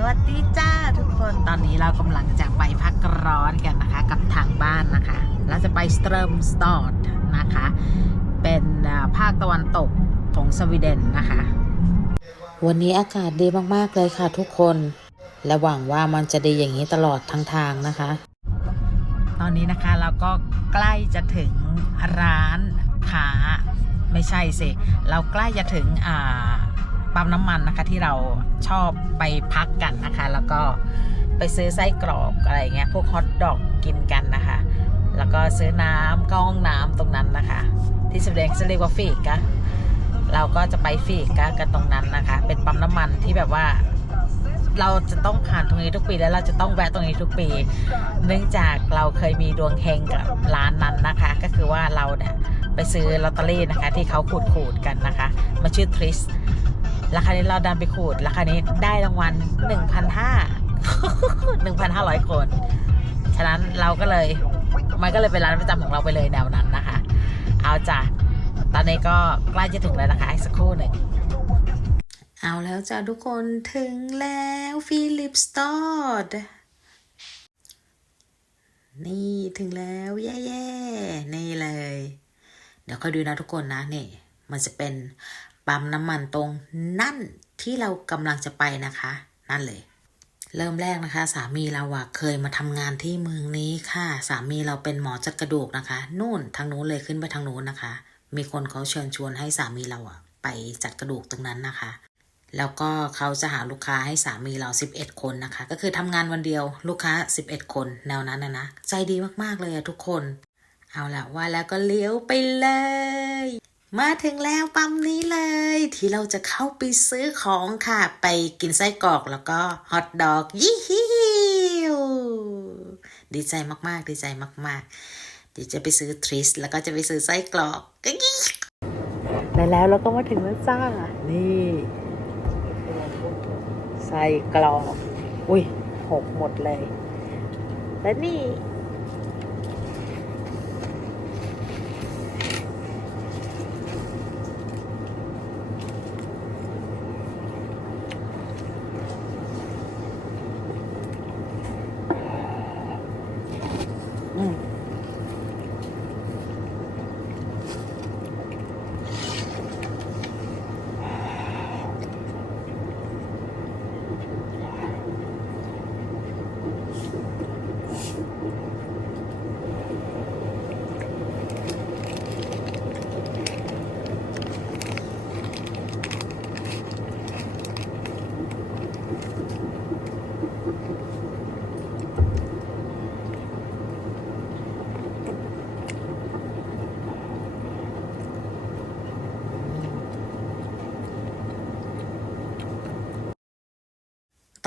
สวัสดีจ้าทุกคนตอนนี้เรากำลังจะไปพักร้อนกันนะคะ กับทางบ้านนะคะเราจะไปสเตรมสตอร์นะคะ เป็นภาคตะวันตกของสวีเดนนะคะ วันนี้อากาศดีมากๆเลยค่ะทุกคน และหวังว่ามันจะดีอย่างนี้ตลอดทั้งทางนะคะ ตอนนี้นะคะเราก็ใกล้จะถึงร้านค้าไม่ใช่สิ เราใกล้จะถึงอ่า ปั๊มน้ำมันนะคะ ที่เราชอบไปพักกันนะคะ แล้วก็ไปซื้อไส้กรอกอะไรเงี้ยพวกฮอทดอกกินกันนะคะ แล้วก็ซื้อน้ำก้องน้ำตรงนั้นนะคะ ที่สวีเดนจะเรียกว่าฟีกะเราก็จะไปฟีกะกันตรงนั้นนะคะ เป็นปั๊มน้ำมันที่แบบว่าเราจะต้องผ่านตรงนี้ทุกปีแล้วเราจะต้องแวะตรงนี้ทุกปี เนื่องจากเราเคยมีดวงเฮงกับร้านนั้นนะคะ ก็คือว่าเราเนี่ยไปซื้อลอตเตอรี่นะคะ ที่เขาขูดขูดกันนะคะ มันชื่อทริส ราคานี้เราดันไปขูด ราคานี้ได้รางวัล1,500 1,500คน ฉะนั้นเราก็เลย มันก็เลยเป็นร้านประจำของเราไปเลยแนวนั้นนะคะ เอาจ้ะ ตอนนี้ก็ใกล้จะถึงแล้วนะคะอีกสักครู่หนึ่งเอาแล้วจ้าทุกคนถึงแล้วฟิลิปสตอร์ดนี่ถึงแล้วแย่ๆนี่เลย เดี๋ยวค่อยดูนะทุกคนนะนี่ มันจะเป็น ปั๊มน้ำมันตรงนั่นที่เรากำลังจะไปนะคะ นั่นเลย เริ่มแรกนะคะ สามีเราอะเคยมาทำงานที่เมืองนี้ค่ะ สามีเราเป็นหมอจัดกระดูกนะคะ นู่นทางนู้นเลยขึ้นไปทางนู้นนะคะ มีคนเขาเชิญชวนให้สามีเราอะไปจัดกระดูกตรงนั้นนะคะ แล้วก็เขาจะหาลูกค้าให้สามีเรา 11 คนนะคะ ก็คือทำงานวันเดียวลูกค้า 11 คนแนวนั้นนะนะใจดีมากๆเลยอะทุกคน เอาละว่าแล้วก็เลี้ยวไปเลย มาถึงแล้วปั๊มนี้เลย ที่เราจะเข้าไปซื้อของค่ะ ไปกินไส้กรอกแล้วก็ฮอทดอกยี่ฮิวดีใจมากๆ ดีใจมากๆเดี๋ยวจะไปซื้อทริส แล้วก็จะไปซื้อไส้กรอกและแล้วเราก็มาถึงแล้วจ้า นี่ ไส้กรอก อุ้ยหกหมดเลย และนี่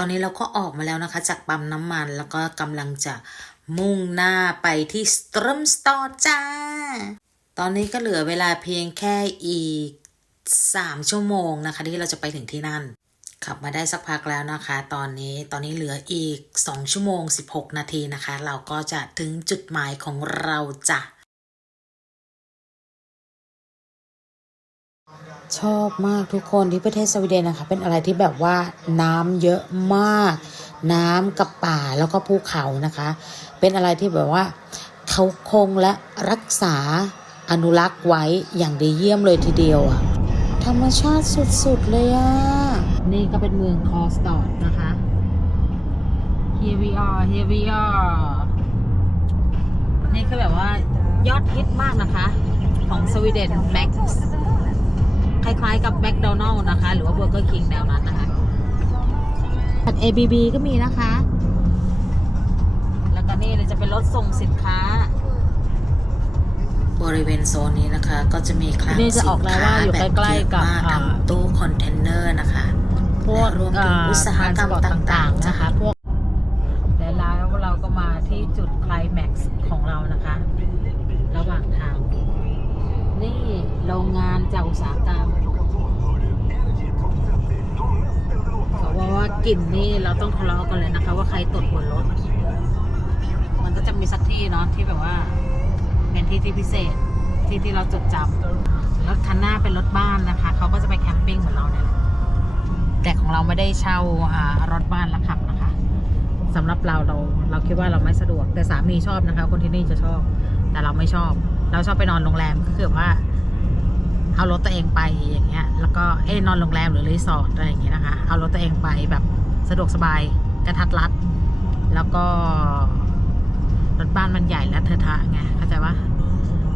อนนี้เราก็ออกมาแล้วนะคะ จากปั๊มน้ำมันแล้วก็กำลังจะมุ่งหน้าไปที่สตรมสตอร์จ้า ตอนนี้ก็เหลือเวลาเพียงแค่อีก 3 ชั่วโมงนะคะ ที่เราจะไปถึงที่นั่น ขับมาได้สักพักแล้วนะคะ ตอนนี้ตอนนี้เหลืออีก 2 ชั่วโมง 16 นาทีนะคะ เราก็จะถึงจุดหมายของเราจ้ะ ชอบมากทุกคนที่ประเทศสวีเดนนะคะ เป็นอะไรที่แบบว่าน้ำเยอะมาก น้ำกับป่าแล้วก็ภูเขานะคะ เป็นอะไรที่แบบว่าเขาคงและรักษาอนุรักษ์ไว้อย่างดีเยี่ยมเลยทีเดียวอะธรรมชาติสุดๆเลยอะนี่ก็เป็นเมืองคอสตอร์ดนะคะ here we are here we are นี่คือแบบว่ายอดฮิตมากนะคะ ของสวีเดนแม็กซ์ คล้ายๆกับแม d โดนัล s นะคะ หรือว่าเบอร์เกอร์คิงแนวนั้นนะคะจาก ABB ก็มีนะคะ แล้วก็นี่เลยจะเป็นรถส่งสินค้า บริเวณโซนนี้นะคะ ก็จะมีคลังนี่จะออกแล้วว่าอยู่ใกล้ๆกับแบบเยอะมากอ่าทั้งตู้คอนเทนเนอร์นะคะพวกและรวมถึงอุตสาหกรรมต่างๆๆนะนะคะคะพวกและแล้วเราก็มาที่จุดไคลแม็กซ์ของเรานะคะระหว่างทาง นี่ โรงงานจากอุตสาหกรรมเขาบอกว่ากลิ่นนี่เราต้องทะเลาะกันเลยนะคะ ว่าใครตดบนรถ มันก็จะมีสักที่เนาะที่แบบว่า เป็นที่ที่พิเศษที่ที่เราจดจำรถคันหน้าเป็นรถบ้านนะคะ เขาก็จะไปแคมปิ้งเหมือนเราเนี่ยแหละแต่ของเราไม่ได้เช่ารถบ้านแล้วขับนะคะสำหรับเราเราเราคิดว่าเราไม่สะดวก แต่สามีชอบนะคะ คนที่นี่จะชอบ แต่เราไม่ชอบ เราชอบไปนอนโรงแรมก็คือว่า เอารถตัวเองไปอย่างเงี้ย แล้วก็เอ้นอนโรงแรมหรือรีสอร์ทอะไรอย่างเงี้ยนะคะ เอารถตัวเองไปแบบสะดวกสบายกระทัดรัด แล้วก็รถบ้านมันใหญ่และเทอะทะไงเข้าใจปะ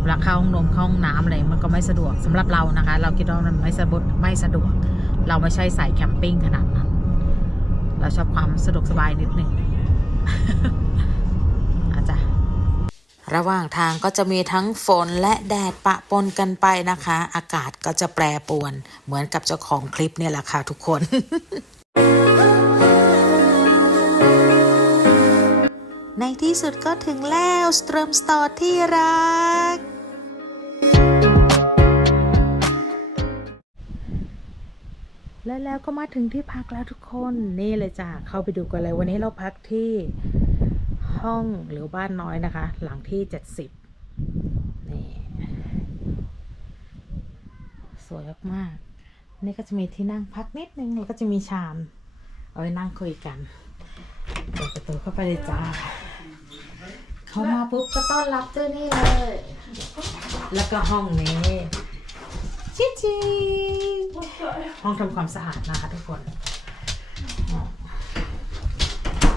เวลาเข้าห้องนมเข้าห้องน้ำอะไรมันก็ไม่สะดวกสำหรับเรานะคะ เราคิดว่ามันไม่สะดวกไม่สะดวก เราไม่ใช่สายแคมปิ้งขนาดนั้น เราชอบความสะดวกสบายนิดหนึ่ง ระหว่างทางก็จะมีทั้งฝนและแดดปะปนกันไปนะคะ อากาศก็จะแปรปรวน เหมือนกับเจ้าของคลิปเนี่ยแหละค่ะทุกคนในที่สุดก็ถึงแล้วสตรมสตอร์ที่รัก และแล้วก็มาถึงที่พักแล้วทุกคน นี่เลยจ้ะเข้าไปดูกันเลยวันนี้เราพักที่ ห้องหรือบ้านน้อยนะคะ หลังที่เจ็ดสิบนี่สวยมากๆนี่ก็จะมีที่นั่งพักนิดนึง แล้วก็จะมีชาม เอาไว้นั่งคุยกันเปิดประตูเข้าไปเลยจ้าเข้ามาปุ๊บก็ต้อนรับเจ้านี่เลย แล้วก็ห้องนี้ชิชิห้องทำความสะอาดนะคะทุกคน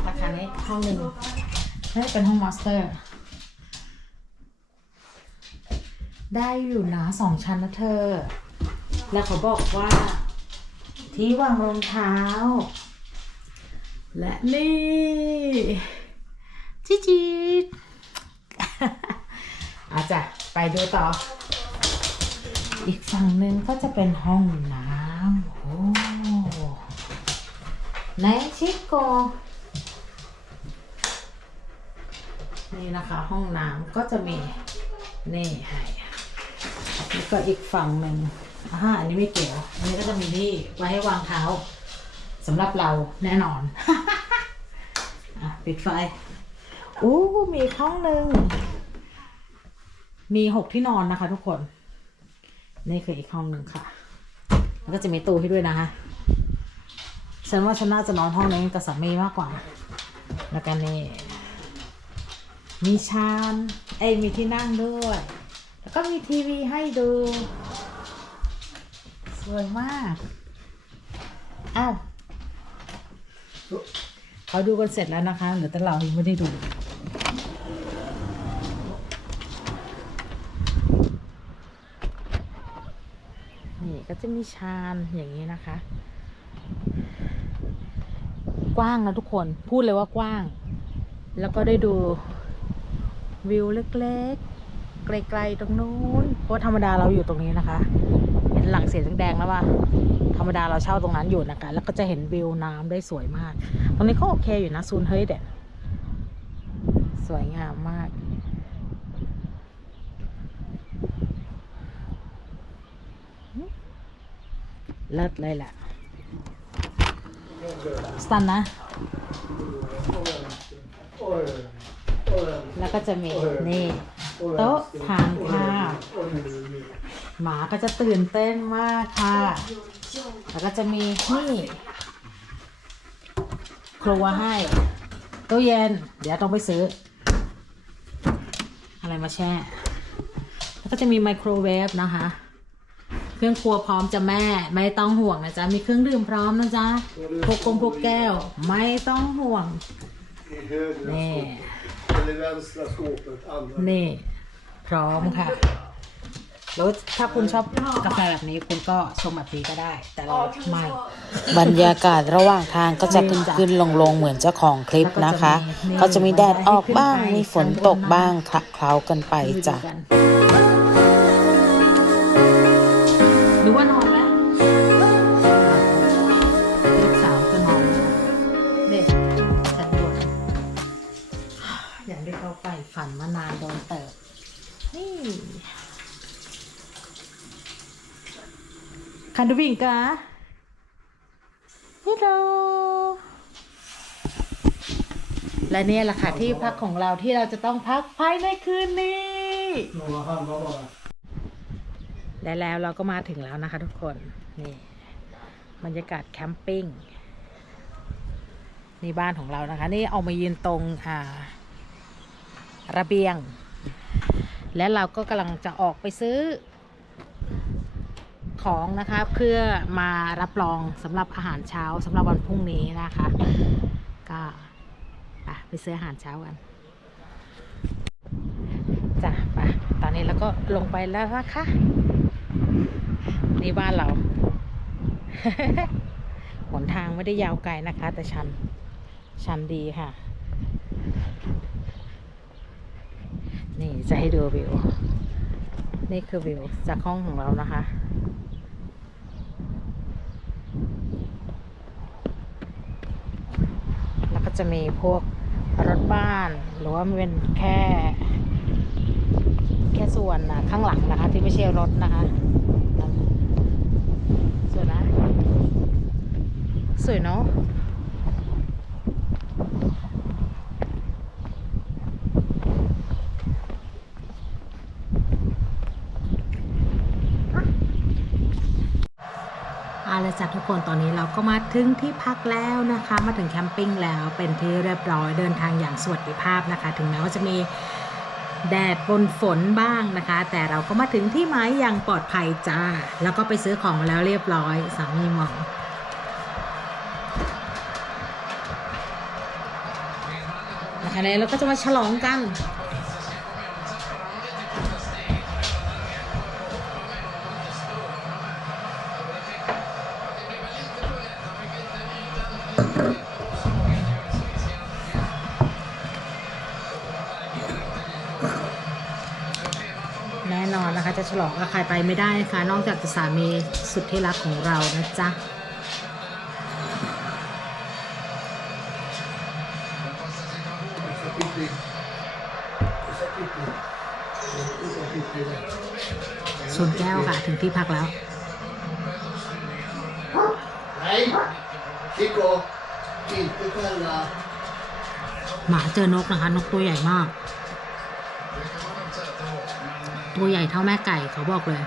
ราคานี้ห้องหนึ่ง นี่เป็นห้องมาสเตอร์ ได้อยู่นะสองชั้นนะเธอ แล้วเขาบอกว่า ที่วางรองเท้า และนี่จิจิอาจจะไปดูต่อ อีกฝั่งหนึ่งก็จะเป็นห้องน้ำโอ้ในชิโก นี่นะคะ ห้องน้ำก็จะมีนี่ให้แล้วก็อีกฝั่งหนึ่งอ่าอันนี้ไม่เกี่ยว อันนี้ก็จะมีที่ไว้ให้วางเท้าสำหรับเราแน่นอน อะปิดไฟอู้มีอีกห้องหนึ่งมีหกที่นอนนะคะ ทุกคน นี่คืออีกห้องหนึ่งค่ะ แล้วก็จะมีตู้ให้ด้วยนะคะฉันว่าฉันน่าจะนอนห้องนี้กับสามีมากกว่า แล้วกันนี่ มีชานเอ้มีที่นั่งด้วย แล้วก็มีทีวีให้ดู สวยมากอ้าวเขาดูกันเสร็จแล้วนะคะ เหลือแต่เรายังไม่ได้ดู นี่ก็จะมีชานอย่างนี้นะคะ กว้างนะทุกคน พูดเลยว่ากว้าง แล้วก็ได้ดู วิวเล็กๆ ไกลๆตรงนู้นเพราะธรรมดาเราอยู่ตรงนี้นะคะ เห็นหลังเสียงแดงแล้วว่าธรรมดาเราเช่าตรงนั้นอยู่นะคะ แล้วก็จะเห็นวิวน้ำได้สวยมาก ตรงนี้ก็โอเคอยู่นะซูนเฮ้ยเด็ดสวยงามมากเลิศเลยแหละสตันนะ แล้วก็จะมีนี่โต๊ะทานข้าวหมาก็จะตื่นเต้นมากค่ะ แล้วก็จะมีนี่ครัวให้ตู้เย็น เดี๋ยวต้องไปซื้อ อะไรมาแช่ แล้วก็จะมีไมโครเวฟนะคะ เครื่องครัวพร้อมจะแม่ ไม่ต้องห่วงนะจ๊ะ มีเครื่องดื่มพร้อมนะจ๊ะพวกกงพวกแก้ว ไม่ต้องห่วง I högra Nej. skåpet. Eller vänstra skåpet. Andra. นี่ พร้อมค่ะ แล้วถ้าคุณชอบกาแฟแบบนี้คุณก็ชงแบบนี้ก็ได้ แต่เราไม่ บรรยากาศระหว่างทางก็จะขึ้นขึ้นลงลงๆเหมือนเจ้าของคลิปนะคะ ก็จะมีแดดออกบ้าง มีฝนตกบ้างคละเคล้ากันไปจ้ะหันดูวิงกาฮัลโหลและเนี่ยแหละค่ะที่พักของเราที่เราจะต้องพักภายในคืนนี้ และแล้วเราก็มาถึงแล้วนะคะทุกคน นี่บรรยากาศแคมปิ้งนี่บ้านของเรานะคะ นี่เอามายืนตรงอ่าระเบียง และเราก็กำลังจะออกไปซื้อ ของนะคะเพื่อมารับรองสำหรับอาหารเช้าสำหรับวันพรุ่งนี้นะคะ ก็ไปไปซื้ออาหารเช้ากันจ้ะไปตอนนี้เราก็ลงไปแล้วนะคะนี่บ้านเราหนทางไม่ได้ยาวไกลนะคะ แต่ชัน ชันดีค่ะ นี่จะให้ดูวิว นี่คือวิวจากห้องของเรานะคะ แล้ว ก็จะมีพวกรถบ้าน หรือว่ามันเป็นแค่ แค่ส่วนนะข้างหลังนะคะ ที่ไม่ใช่รถนะคะสวยนะ สวยเนาะ เอาละจากทุกคนตอนนี้เราก็มาถึงที่พักแล้วนะคะ มาถึงแคมปิ้งแล้วเป็นที่เรียบร้อยเดินทางอย่างสวัสดิภาพนะคะ ถึงแม้ว่าจะมีแดดบนฝนบ้างนะคะ แต่เราก็มาถึงที่หมายอย่างปลอดภัยจ้า แล้วก็ไปซื้อของมาแล้วเรียบร้อยสามีมองนะคะแล้วเราก็จะมาฉลองกัน อนนะคะ จะฉลองกับใครไปไม่ได้นะคะนอกจากสามีสุดที่รักของเรานะจ๊ะ Så fick vi... Så fick vi... Så fick vi det. ชนแก้วค่ะ ถึงที่พักแล้ว Nej! Chico! Inte skälla. หมาเจอนกนะคะ นกตัวใหญ่มาก ตัวใหญ่เท่าแม่ไก่เขาบอกเลย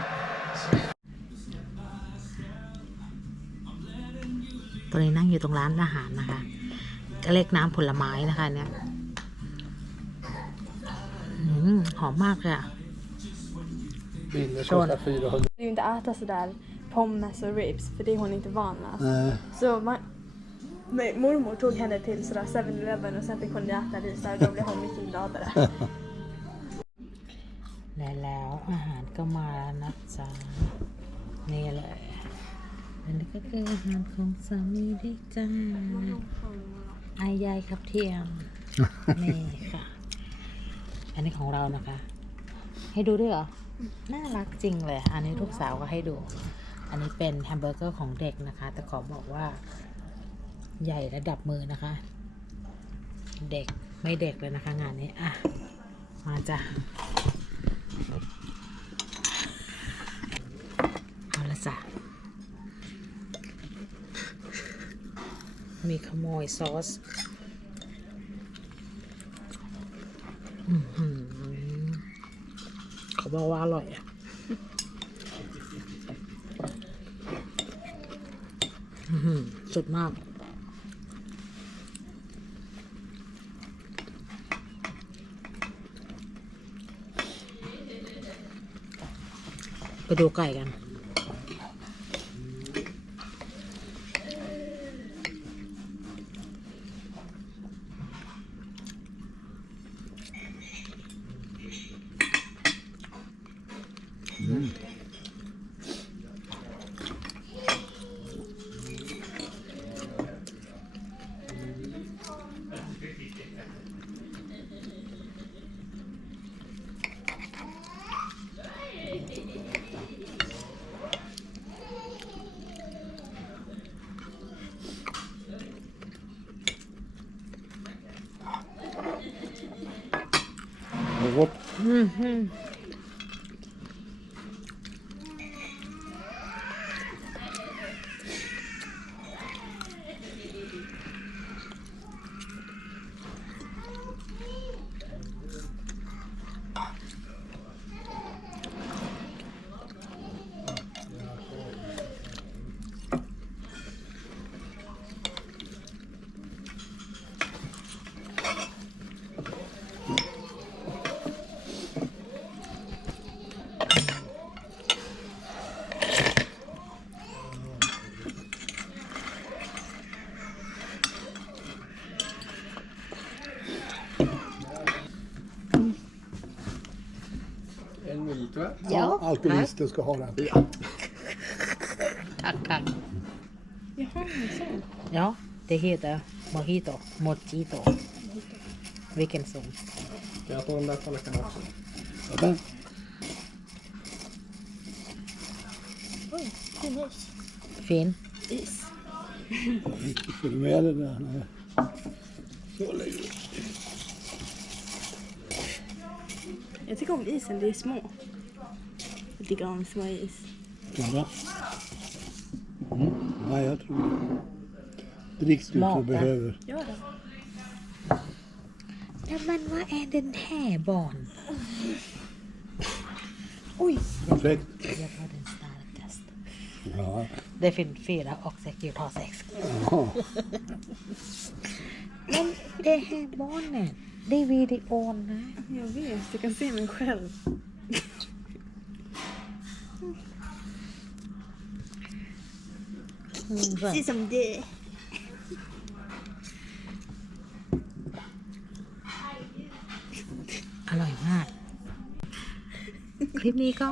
ตัวนี้นั่งอยู่ตรงร้านอาหารนะคะก็เล็กน้ำผลไม้นะคะเนี่ยอืมหอมมากเลยอะ Bilder Sean. kostar 400. vill ju inte äta sådär pommes och ribs för det är hon inte van med. Nej. Så man, men mormor tog henne till sådär 7-Eleven och sen fick hon äta ris där då blev hon mycket gladare. และแล้ว อาหารก็มาแล้วนะจ๊ะนี่เลยอันนี้ก็คืออาหารของสามีด้วยจ้าอายายครับเทียมนี่ค่ะ อันนี้ของเรานะคะ ให้ดูด้วยเหรอ น่ารักจริงเลย อันนี้ลูกสาวก็ให้ดู อันนี้เป็นแฮมเบอร์เกอร์ของเด็กนะคะ แต่ขอบอกว่า ใหญ่ระดับมือนะคะ เด็กไม่เด็กเลยนะคะ งานนี้ อะ มาจ้ะ เอาละจ้ะ มีขโมยซอสอือหือเขาบอกว่าอร่อยอะอือหือสุดมาก ไปดูไก่กัน อื alkoholisten ska ha den. Ja. Tack, tack. Jaha, en sån. Ja, det heter mojito. Mojito. Vilken sån? Kan jag ta den där tallriken också? Ja. Oj, fin is. Fin? Is. Får med den? Här? Jag tycker om isen, det är smak lite grann Sveriges. det Mm. Ja, jag tror det. Dricks du Mata. behöver. Ja, ja, men vad är den här barn? Oj! Perfekt. Jag tar den starkaste. Ja. Det finns fyra och säkert har sex. Ja. men det här barnen, det vill de ordna. Jag vet, du kan se mig själv. Precis som det. อร่อยมาก คลิปนี้ก็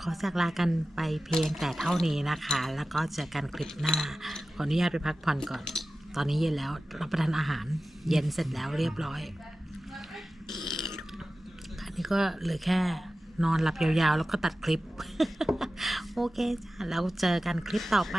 ขอจากลากันไปเพียงแต่เท่านี้นะคะ แล้วก็เจอกันคลิปหน้า ขออนุญาตไปพักผ่อนก่อน ตอนนี้เย็นแล้วรับประทานอาหาร เย็นเสร็จแล้วเรียบร้อยอันนี้ก็เหลือแค่นอนหลับยาวๆ แล้วก็ตัดคลิป โอเคจ้ะแล้วเจอกันคลิปต่อไป